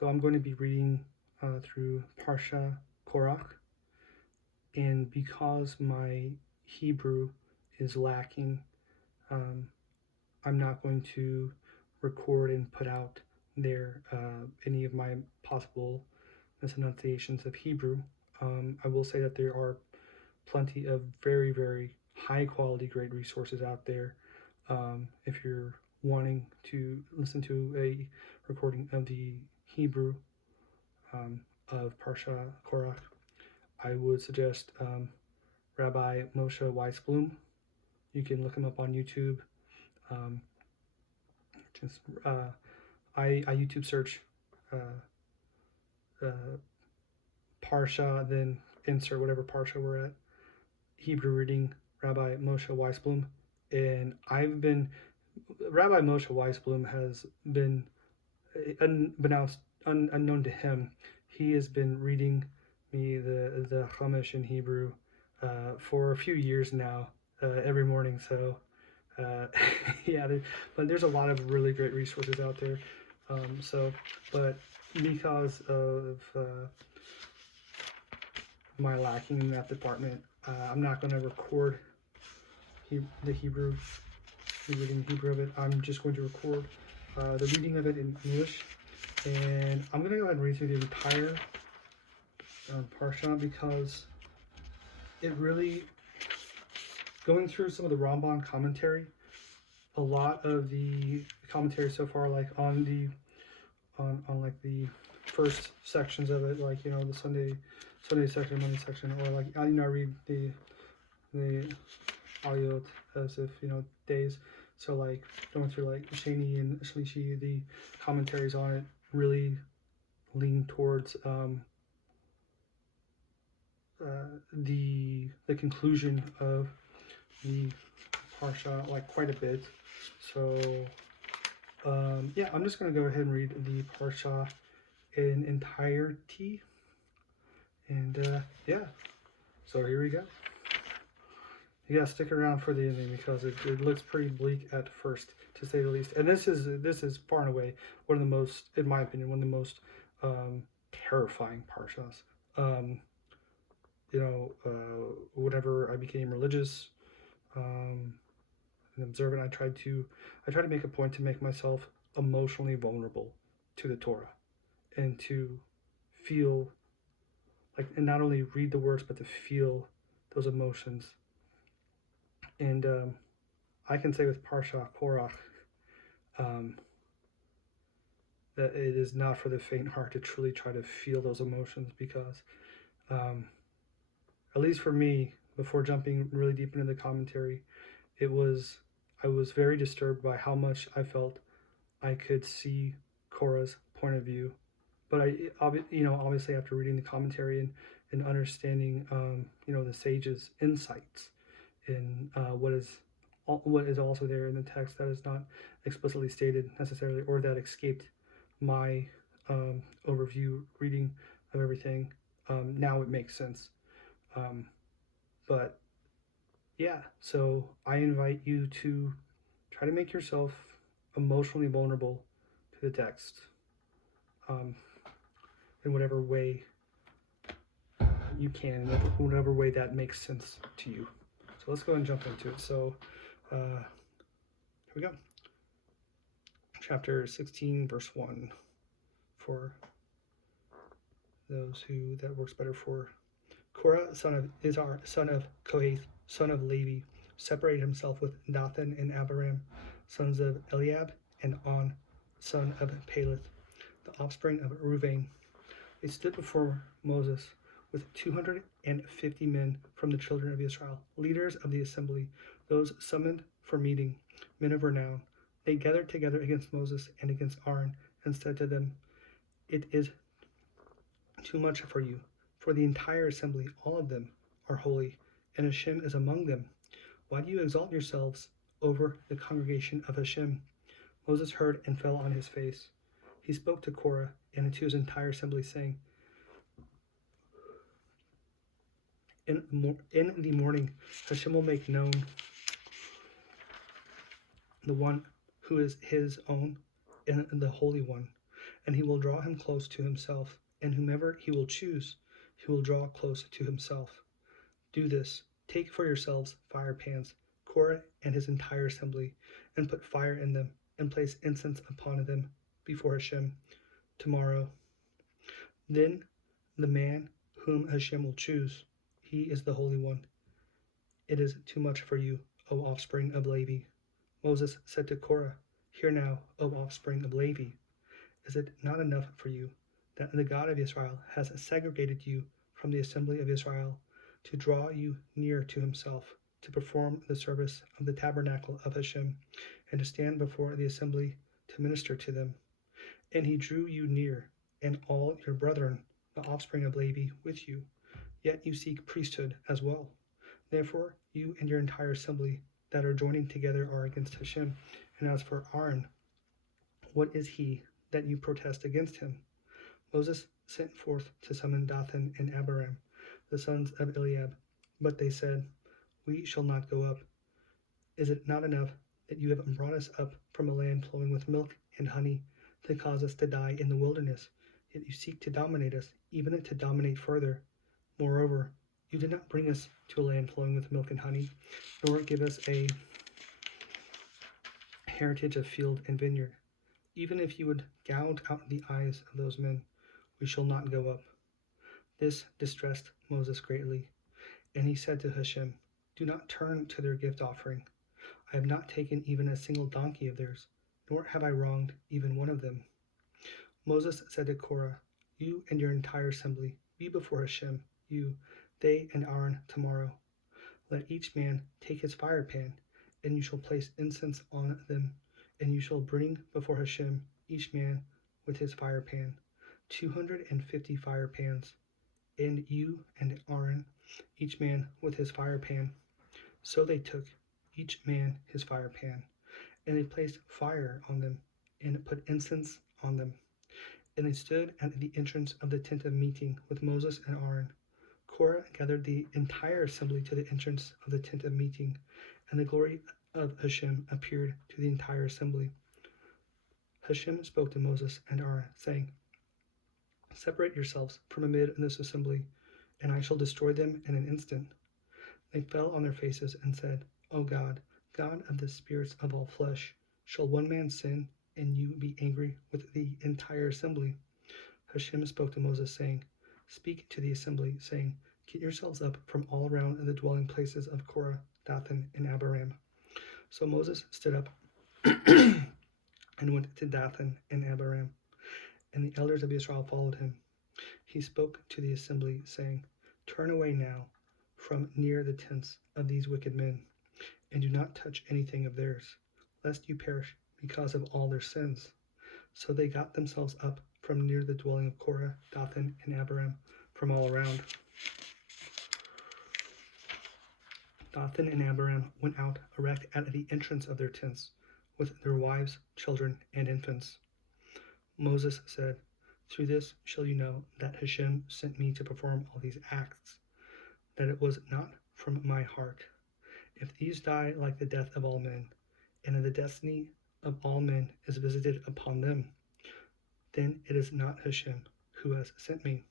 So I'm going to be reading through Parshas Korach, and because my Hebrew is lacking, um, I'm not going to record and put out there any of my possible misenunciations of Hebrew. I will say that there are plenty of very, very high quality, great resources out there. If you're wanting to listen to a recording of the Hebrew of Parsha Korach, I would suggest Rabbi Moshe Weisblum. You can look him up on YouTube. Um, just I YouTube search Parsha, then insert whatever Parsha we're at. Hebrew reading Rabbi Moshe Weisblum, and Rabbi Moshe Weisblum has been unknown to him. He has been reading me the Chumash in Hebrew for a few years now, every morning. So yeah, but there's a lot of really great resources out there. But because of my lacking in that department, I'm not going to record the Hebrew, the reading Hebrew of it. I'm just going to record the reading of it in English, and I'm going to go ahead and read through the entire Parsha, because it really, going through some of the Ramban commentary, a lot of the commentary so far, like on like the first sections of it, like, you know, the Sunday section, Monday section, or like, you know, I read the Aliyot as if, you know, days. So like going through like Shani and Shlishi, the commentaries on it really lean towards the conclusion of the Parsha, like, quite a bit. So yeah, I'm just going to go ahead and read the Parsha in entirety. And yeah, so here we go. You gotta stick around for the ending, because it looks pretty bleak at first, to say the least. And this is far and away one of the most, in my opinion, one of the most terrifying Parshas. Whenever I became religious and observant, I tried to make a point to make myself emotionally vulnerable to the Torah, and to feel like, and not only read the words, but to feel those emotions. And I can say with Parshas Korach that it is not for the faint heart to truly try to feel those emotions, because at least for me, before jumping really deep into the commentary, I was very disturbed by how much I felt I could see Korah's point of view. But obviously after reading the commentary and understanding, the sage's insights in what is also there in the text that is not explicitly stated necessarily, or that escaped my overview reading of everything, now it makes sense. But yeah, so I invite you to try to make yourself emotionally vulnerable to the text, in whatever way you can, in whatever way that makes sense to you. So let's go and jump into it. So here we go. Chapter 16, verse 1, for those who that works better for. Korah, son of Izhar, son of Kohath, son of Levi, separated himself with Dathan and Abiram, sons of Eliab, and On, son of Peleth, the offspring of Reuven. They stood before Moses with 250 men from the children of Israel, leaders of the assembly, those summoned for meeting, men of renown. They gathered together against Moses and against Aaron, and said to them, "It is too much for you, for the entire assembly, all of them, are holy, and Hashem is among them. Why do you exalt yourselves over the congregation of Hashem?" Moses heard and fell on his face. He spoke to Korah and to his entire assembly, saying, In the morning, Hashem will make known the one who is his own, and the Holy One, and he will draw him close to himself, and whomever he will choose, he will draw close to himself. Do this. Take for yourselves fire pans, Korah and his entire assembly, and put fire in them, and place incense upon them before Hashem tomorrow. Then the man whom Hashem will choose, he is the Holy One. It is too much for you, O offspring of Levi. Moses said to Korah, Hear now, O offspring of Levi, is it not enough for you that the God of Israel has segregated you from the assembly of Israel to draw you near to himself, to perform the service of the tabernacle of Hashem, and to stand before the assembly to minister to them? And he drew you near, and all your brethren, the offspring of Levi, with you. Yet you seek priesthood as well. Therefore, you and your entire assembly that are joining together are against Hashem. And as for Aaron, what is he that you protest against him? Moses sent forth to summon Dathan and Abiram, the sons of Eliab. But they said, We shall not go up. Is it not enough that you have brought us up from a land flowing with milk and honey to cause us to die in the wilderness? Yet you seek to dominate us, even to dominate further. Moreover, you did not bring us to a land flowing with milk and honey, nor give us a heritage of field and vineyard. Even if you would gouge out the eyes of those men, we shall not go up. This distressed Moses greatly, and he said to Hashem, Do not turn to their gift offering. I have not taken even a single donkey of theirs, nor have I wronged even one of them. Moses said to Korah, You and your entire assembly, be before Hashem, they and Aaron tomorrow. Let each man take his fire pan, and you shall place incense on them, and you shall bring before Hashem each man with his fire pan, 250 fire pans, and you and Aaron, each man with his fire pan. So they took, each man his fire pan, and they placed fire on them, and put incense on them. And they stood at the entrance of the tent of meeting with Moses and Aaron. Korah gathered the entire assembly to the entrance of the tent of meeting, and the glory of Hashem appeared to the entire assembly. Hashem spoke to Moses and Aaron, saying, Separate yourselves from amid this assembly, and I shall destroy them in an instant. They fell on their faces and said, O God, God of the spirits of all flesh, shall one man sin, and you be angry with the entire assembly? Hashem spoke to Moses, saying, Speak to the assembly, saying, Get yourselves up from all around the dwelling places of Korah, Dathan, and Abiram. So Moses stood up and went to Dathan and Abiram, and the elders of Israel followed him. He spoke to the assembly, saying, Turn away now from near the tents of these wicked men, and do not touch anything of theirs, lest you perish because of all their sins. So they got themselves up from near the dwelling of Korah, Dathan, and Abiram from all around. Dathan and Abiram went out erect at the entrance of their tents, with their wives, children, and infants. Moses said, Through this shall you know that Hashem sent me to perform all these acts, that it was not from my heart. If these die like the death of all men, and the destiny of all men is visited upon them, then it is not Hashem who has sent me.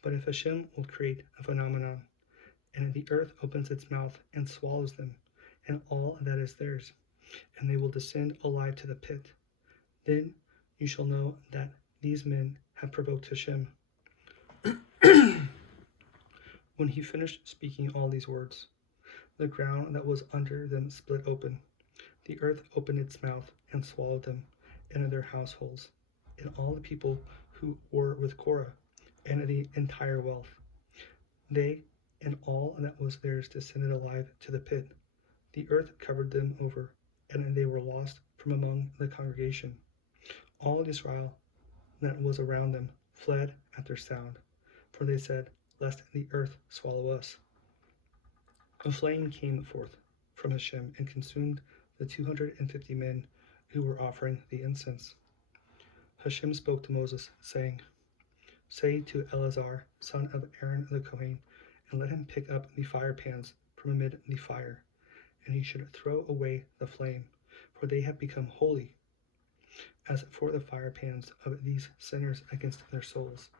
But if Hashem will create a phenomenon, and the earth opens its mouth and swallows them, and all that is theirs, and they will descend alive to the pit, then you shall know that these men have provoked Hashem. When he finished speaking all these words, the ground that was under them split open. The earth opened its mouth and swallowed them and their households, and all the people who were with Korah, and the entire wealth. They and all that was theirs descended alive to the pit. The earth covered them over, and they were lost from among the congregation. All Israel that was around them fled at their sound, for they said, Lest the earth swallow us. A flame came forth from Hashem and consumed the 250 men who were offering the incense. Hashem spoke to Moses, saying, Say to Eleazar, son of Aaron the Kohen, and let him pick up the fire pans from amid the fire, and he should throw away the flame, for they have become holy. As for the fire pans of these sinners against their souls,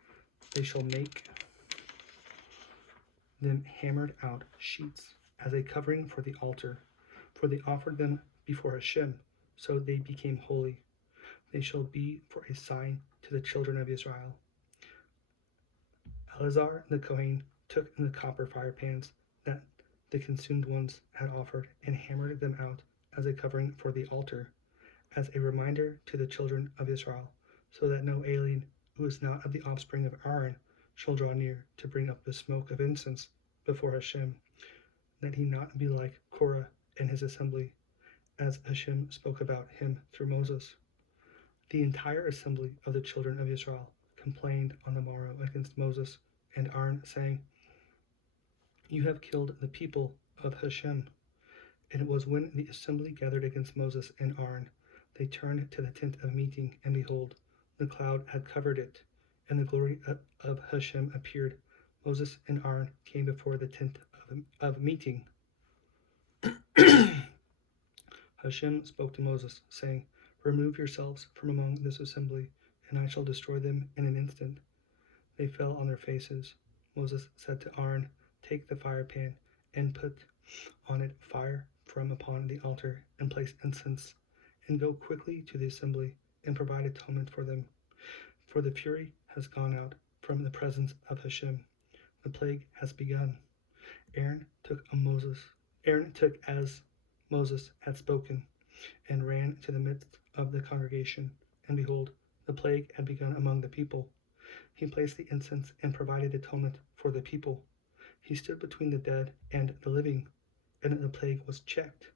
they shall make them hammered out sheets as a covering for the altar, for they offered them before Hashem, so they became holy. They shall be for a sign to the children of Israel. Eleazar the Kohen took the copper fire pans that the consumed ones had offered and hammered them out as a covering for the altar, as a reminder to the children of Israel, so that no alien who is not of the offspring of Aaron shall draw near to bring up the smoke of incense before Hashem, that he not be like Korah and his assembly, as Hashem spoke about him through Moses. The entire assembly of the children of Israel complained on the morrow against Moses and Aaron, saying, "You have killed the people of Hashem." And it was when the assembly gathered against Moses and Aaron, they turned to the tent of meeting, and behold, the cloud had covered it, and the glory of Hashem appeared. Moses and Aaron came before the tent of meeting. Hashem spoke to Moses, saying, "Remove yourselves from among this assembly, and I shall destroy them in an instant." They fell on their faces. Moses said to Aaron, "Take the fire pan and put on it fire from upon the altar, and place incense, and go quickly to the assembly and provide atonement for them. For the fury has gone out from the presence of Hashem. The plague has begun." Aaron took as Moses had spoken, and ran to the midst of the congregation, and behold, the plague had begun among the people. He placed the incense and provided atonement for the people. He stood between the dead and the living, and the plague was checked.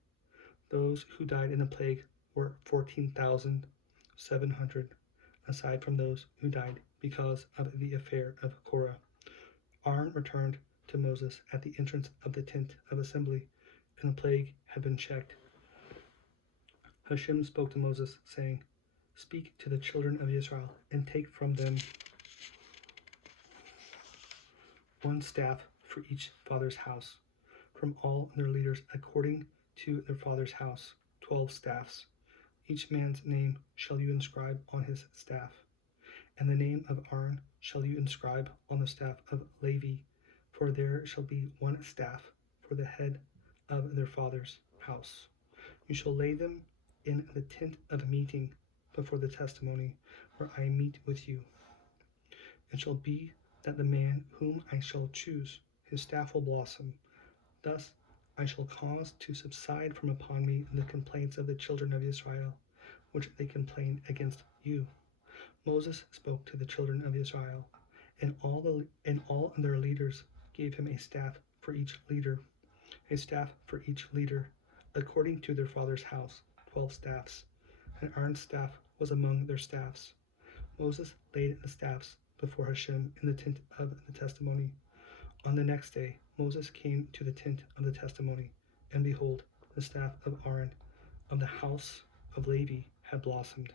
Those who died in the plague were 14,700, aside from those who died because of the affair of Korah. Aaron returned to Moses at the entrance of the tent of assembly, and the plague had been checked. Hashem spoke to Moses, saying, "Speak to the children of Israel, and take from them one staff for each father's house, from all their leaders according to their father's house, 12 staffs. Each man's name shall you inscribe on his staff, and the name of Aaron shall you inscribe on the staff of Levi, for there shall be one staff for the head of their father's house. You shall lay them in the tent of meeting before the testimony, where I meet with you. It shall be that the man whom I shall choose, his staff will blossom. Thus I shall cause to subside from upon me the complaints of the children of Israel, which they complain against you." Moses spoke to the children of Israel, and all their leaders gave him a staff for each leader, according to their father's house, 12 staffs. And Aaron's staff was among their staffs. Moses laid the staffs before Hashem in the tent of the testimony. On the next day, Moses came to the tent of the testimony, and behold, the staff of Aaron of the house of Levi had blossomed,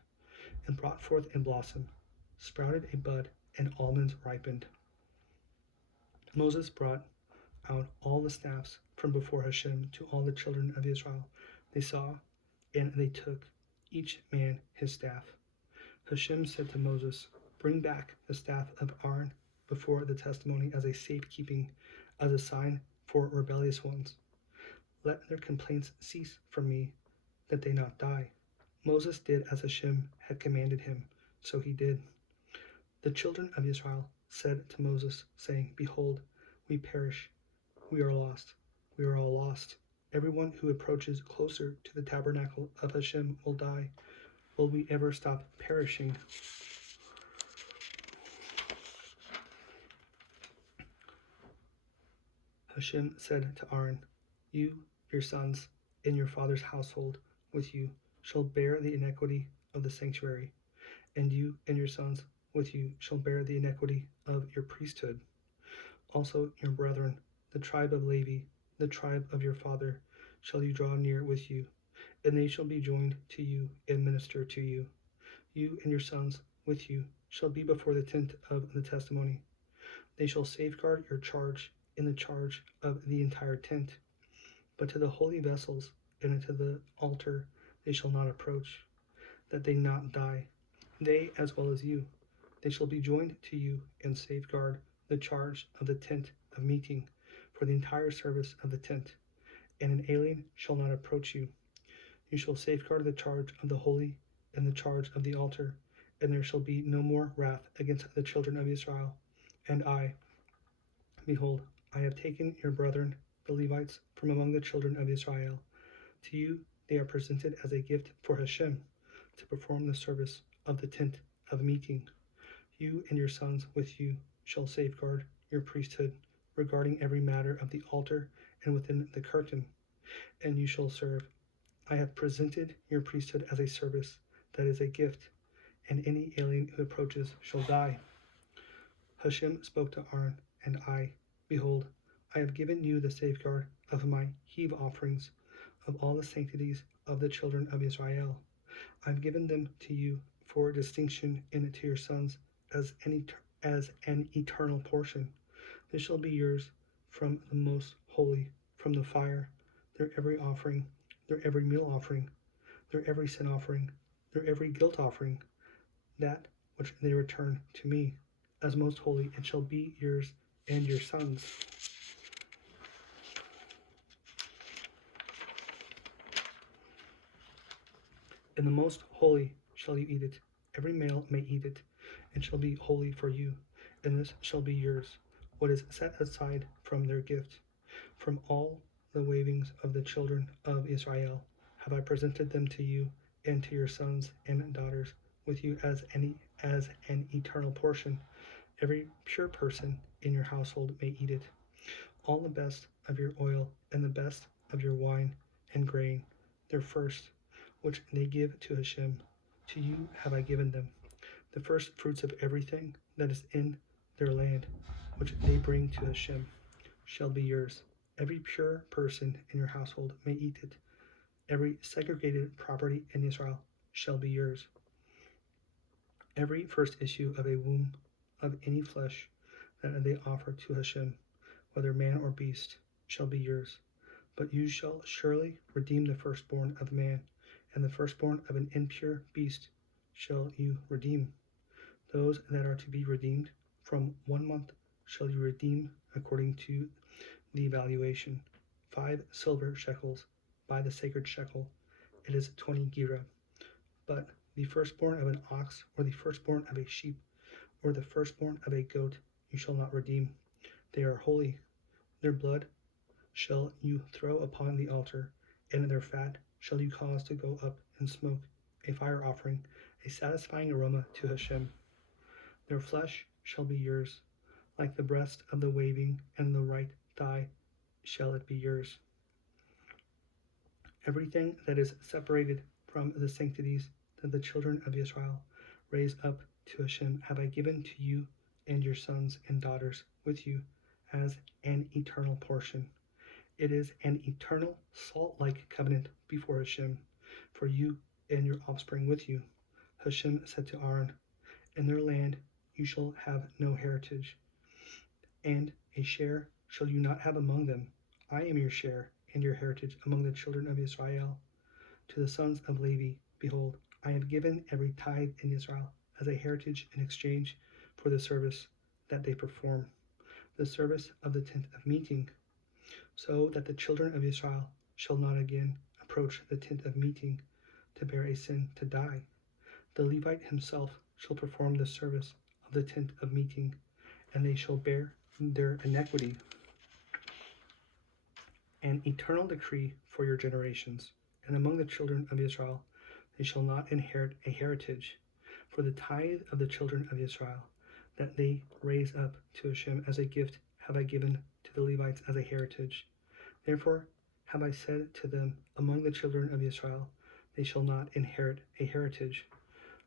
and brought forth a blossom, sprouted a bud, and almonds ripened. Moses brought out all the staffs from before Hashem to all the children of Israel. They saw, and they took, each man his staff. Hashem said to Moses, "Bring back the staff of Aaron before the testimony as a safekeeping, as a sign for rebellious ones. Let their complaints cease from me, that they not die." Moses did as Hashem had commanded him, so he did. The children of Israel said to Moses, saying, "Behold, we perish, we are lost, we are all lost. Everyone who approaches closer to the tabernacle of Hashem will die. Will we ever stop perishing?" Hashem said to Aaron, "You, your sons, and your father's household with you shall bear the iniquity of the sanctuary, and you and your sons with you shall bear the iniquity of your priesthood. Also your brethren, the tribe of Levi, the tribe of your father, shall you draw near with you, and they shall be joined to you and minister to you. You and your sons with you shall be before the tent of the testimony. They shall safeguard your charge in the charge of the entire tent, but to the holy vessels and to the altar they shall not approach. that they not die, they as well as you. They shall be joined to you and safeguard the charge of the tent of meeting for the entire service of the tent, and an alien shall not approach you. You shall safeguard the charge of the holy and the charge of the altar, and there shall be no more wrath against the children of Israel. And I, behold, I have taken your brethren, the Levites, from among the children of Israel. To you they are presented as a gift for Hashem, to perform the service of the tent of meeting. You and your sons with you shall safeguard your priesthood regarding every matter of the altar and within the curtain, and you shall serve. I have presented your priesthood as a service that is a gift, and any alien who approaches shall die. Hashem spoke to Aaron, and I, behold, I have given you the safeguard of my heave offerings, of all the sanctities of the children of Israel. I have given them to you for distinction, and to your sons as an eternal portion. This shall be yours from the most holy, from the fire, their every offering, their every meal offering, their every sin offering, their every guilt offering, that which they return to me as most holy, it shall be yours and your sons. In the most holy shall you eat it. Every male may eat it, and shall be holy for you, and this shall be yours, what is set aside from their gift. From all the wavings of the children of Israel have I presented them to you and to your sons and daughters with you as an eternal portion. Every pure person in your household may eat it. All the best of your oil and the best of your wine and grain, their first, which they give to Hashem, to you have I given them. The first fruits of everything that is in their land, which they bring to Hashem, shall be yours. Every pure person in your household may eat it. Every segregated property in Israel shall be yours. Every first issue of a womb of any flesh that they offer to Hashem, whether man or beast, shall be yours. But you shall surely redeem the firstborn of man, and the firstborn of an impure beast shall you redeem. Those that are to be redeemed from 1 month shall you redeem according to the valuation, 5 silver shekels by the sacred shekel. It is 20 gira. But the firstborn of an ox, or the firstborn of a sheep, or the firstborn of a goat, you shall not redeem. They are holy. Their blood shall you throw upon the altar, and their fat shall you cause to go up in smoke, a fire offering, a satisfying aroma to Hashem. Their flesh shall be yours, like the breast of the waving, and the right thigh shall it be yours. Everything that is separated from the sanctities that the children of Israel raise up to Hashem have I given to you and your sons and daughters with you as an eternal portion. It is an eternal salt-like covenant before Hashem, for you and your offspring with you. Hashem said to Aaron, in their land you shall have no heritage, and a share shall you not have among them. I am your share and your heritage among the children of Israel. To the sons of Levi, behold, I have given every tithe in Israel as a heritage in exchange for the service that they perform, the service of the tent of meeting, so that the children of Israel shall not again approach the tent of meeting to bear a sin to die. The Levite himself shall perform the service of the tent of meeting, and they shall bear their iniquity. An eternal decree for your generations, and among the children of Israel they shall not inherit a heritage, for the tithe of the children of Israel that they raise up to Hashem as a gift have I given to the Levites as a heritage. Therefore have I said to them, among the children of Israel they shall not inherit a heritage.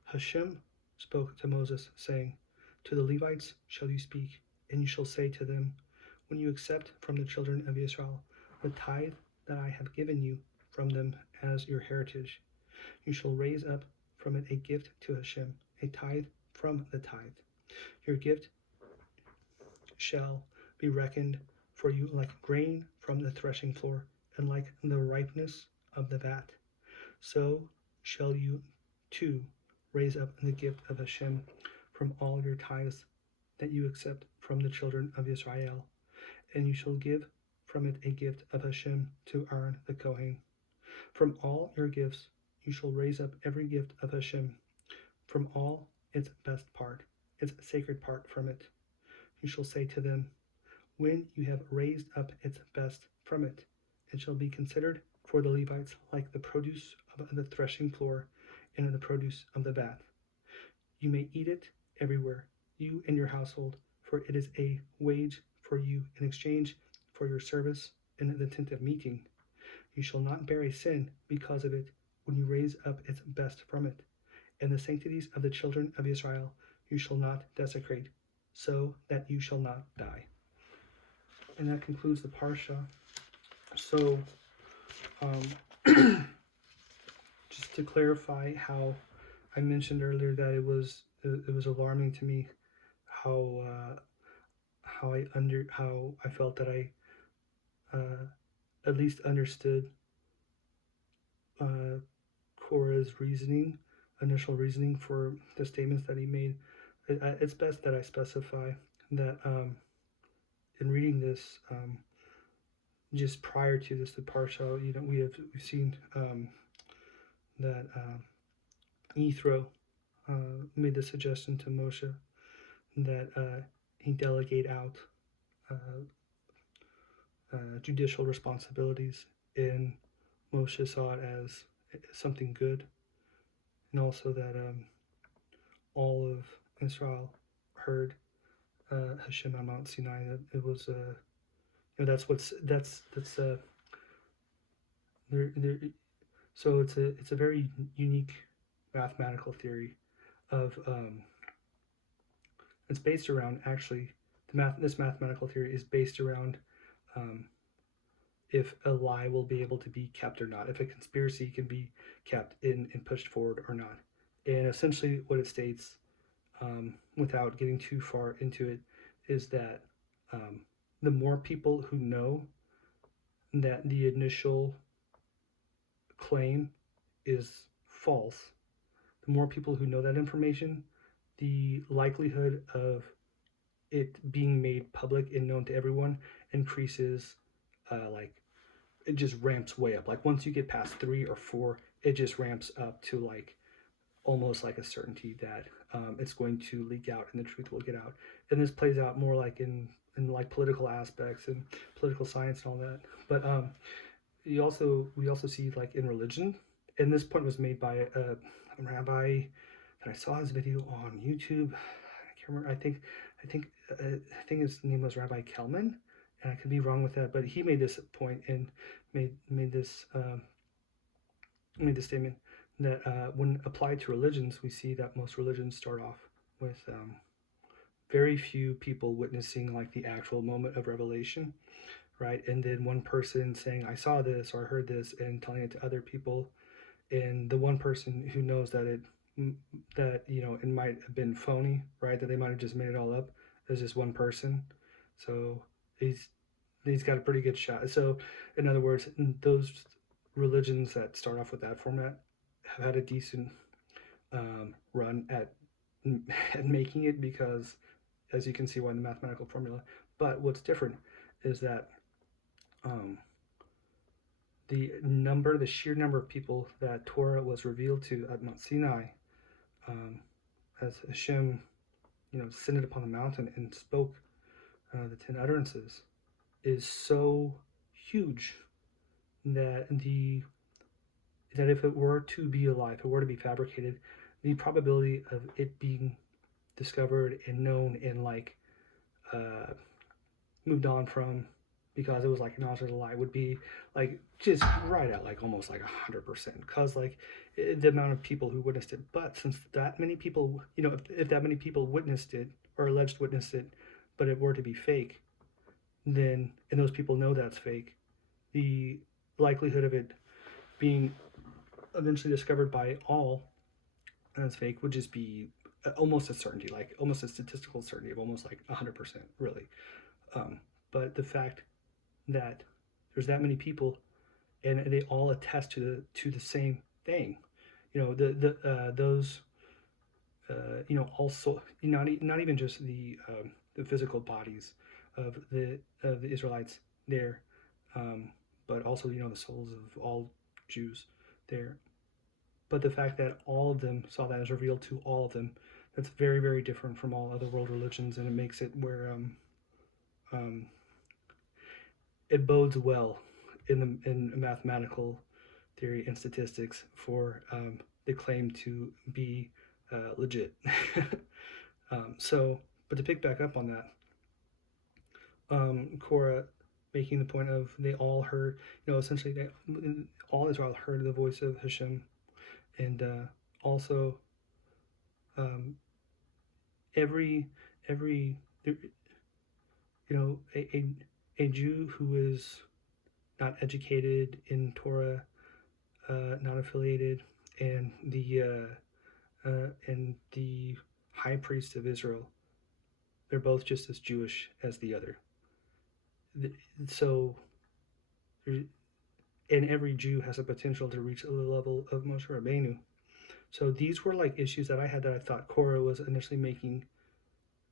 Hashem spoke to Moses, saying, to the Levites shall you speak, and you shall say to them, when you accept from the children of Israel the tithe that I have given you from them as your heritage, you shall raise up from it a gift to Hashem, a tithe from the tithe. Your gift shall be reckoned for you like grain from the threshing floor, and like the ripeness of the vat. So shall you 2. Raise up the gift of Hashem from all your tithes that you accept from the children of Israel, and you shall give from it a gift of Hashem to Aaron the Kohen. From all your gifts you shall raise up every gift of Hashem, from all its best part, its sacred part from it. You shall say to them, when you have raised up its best from it, it shall be considered for the Levites like the produce of the threshing floor and the produce of the vat. You may eat it everywhere, you and your household, for it is a wage for you in exchange for your service in the tent of meeting. You shall not bear a sin because of it when you raise up its best from it. And the sanctities of the children of Israel you shall not desecrate, so that you shall not die. And that concludes the Parsha. So, just to clarify how I mentioned earlier that it was alarming to me how I felt that I at least understood Korah's initial reasoning for the statements that he made. It's best that I specify that in reading this, just prior to this, the Parsha, we've seen that Yithro made the suggestion to Moshe that he delegate out judicial responsibilities, and Moshe saw it as something good, and also that all of Israel heard Hashem on Mount Sinai. That it was so it's a very unique mathematical theory of it's based around actually this mathematical theory is based around if a lie will be able to be kept or not, if a conspiracy can be kept and pushed forward or not. And essentially what it states, without getting too far into it, is that the more people who know that the initial claim is false, the more people who know that information, the likelihood of it being made public and known to everyone increases. Like it just ramps way up. Like once you get past 3 or 4, it just ramps up to like almost like a certainty that it's going to leak out and the truth will get out. And this plays out more like in like political aspects and political science and all that. But we also see like in religion, and this point was made by a rabbi that I saw his video on YouTube. I can't remember. I think his name was Rabbi Kelman, and I could be wrong with that. But he made this point and made this statement that when applied to religions, we see that most religions start off with very few people witnessing like the actual moment of revelation, right? And then one person saying, I saw this or I heard this, and telling it to other people. And the one person who knows that it might have been phony, right? That they might have just made it all up. There's just one person. So he's got a pretty good shot. So in other words, those religions that start off with that format have had a decent run at making it, because as you can see why in the mathematical formula. But what's different is that the sheer number of people that Torah was revealed to at Mount Sinai, as Hashem, descended upon the mountain and spoke the 10 utterances, is so huge that if it were to be a lie, if it were to be fabricated, the probability of it being discovered and known and like moved on from, because it was like acknowledged as a lie, would be like just right at like almost like 100%, because like the amount of people who witnessed it. But since that many people, if that many people witnessed it or alleged witnessed it, but it were to be fake, then, and those people know that's fake, the likelihood of it being eventually discovered by all as fake would just be almost a certainty, like almost a statistical certainty of almost like 100%, really. But the fact that there's that many people and they all attest to the same thing, those also not even just the physical bodies of the Israelites there, um, but also the souls of all Jews there. But the fact that all of them saw that as revealed to all of them, that's very, very different from all other world religions, and it makes it where um, it bodes well in mathematical theory and statistics for the claim to be legit. But to pick back up on that, Korah making the point of they all heard, essentially all Israel heard the voice of Hashem, and also um, every a Jew who is not educated in Torah, not affiliated, and the high priest of Israel, they're both just as Jewish as the other. So, and every Jew has a potential to reach the level of Moshe Rabbeinu. So these were like issues that I had that I thought Korah was initially making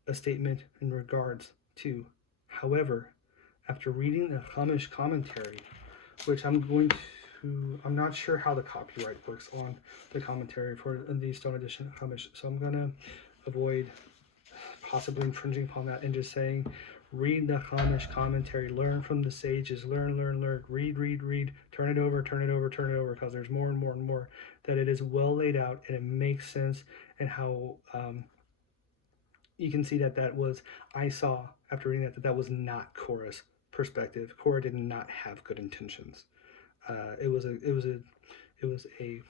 a statement in regards to. However, after reading the Chumash commentary, which I'm not sure how the copyright works on the commentary for the Stone Edition Chumash, so I'm going to avoid possibly infringing upon that and just saying, read the Chumash commentary, learn from the sages, learn, read, turn it over, because there's more and more and more, that it is well laid out and it makes sense, and how you can see that was, I saw after reading that was not Korah's perspective. Korah did not have good intentions. It was a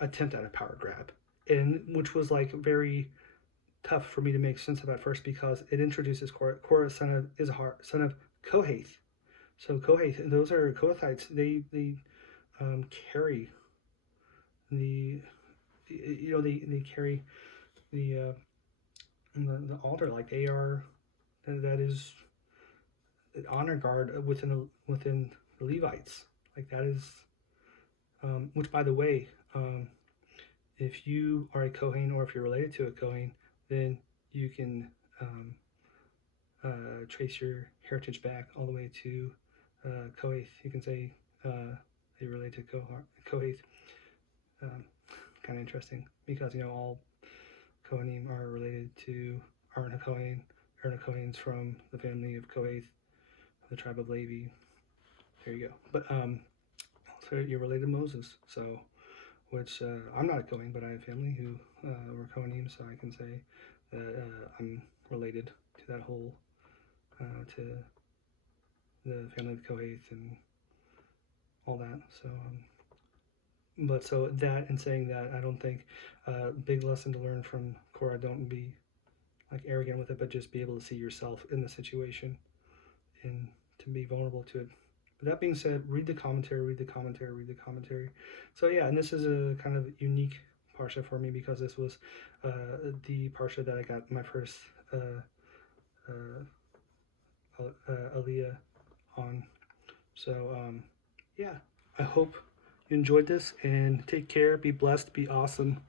attempt at a power grab, and which was like very tough for me to make sense of at first, because it introduces Korah, son of Izhar, son of Kohath. So Kohath, those are Kohathites. They carry the they carry the altar, like they are, that is honor guard within the Levites, like that is which, by the way, if you are a Kohen or if you're related to a Kohen, then you can trace your heritage back all the way to Kohath. You can say they relate to Kohath. Kind of interesting, because all Kohanim are related to Aaron HaKohen. Aaron HaKohen's from the family of Kohath, the tribe of Levi. There you go. But so you're related to Moses. So, which I'm not a Kohen, but I have family who were Kohanim, so I can say that I'm related to that whole, to the family of Kohath and all that. So, but so that, and saying that, I don't think big lesson to learn from Korah. Don't be like arrogant with it, but just be able to see yourself in the situation and to be vulnerable to it. But that being said, read the commentary. So yeah, and this is a kind of unique Parsha for me, because this was the Parsha that I got my first Aliyah on. So yeah, I hope you enjoyed this, and take care, be blessed, be awesome.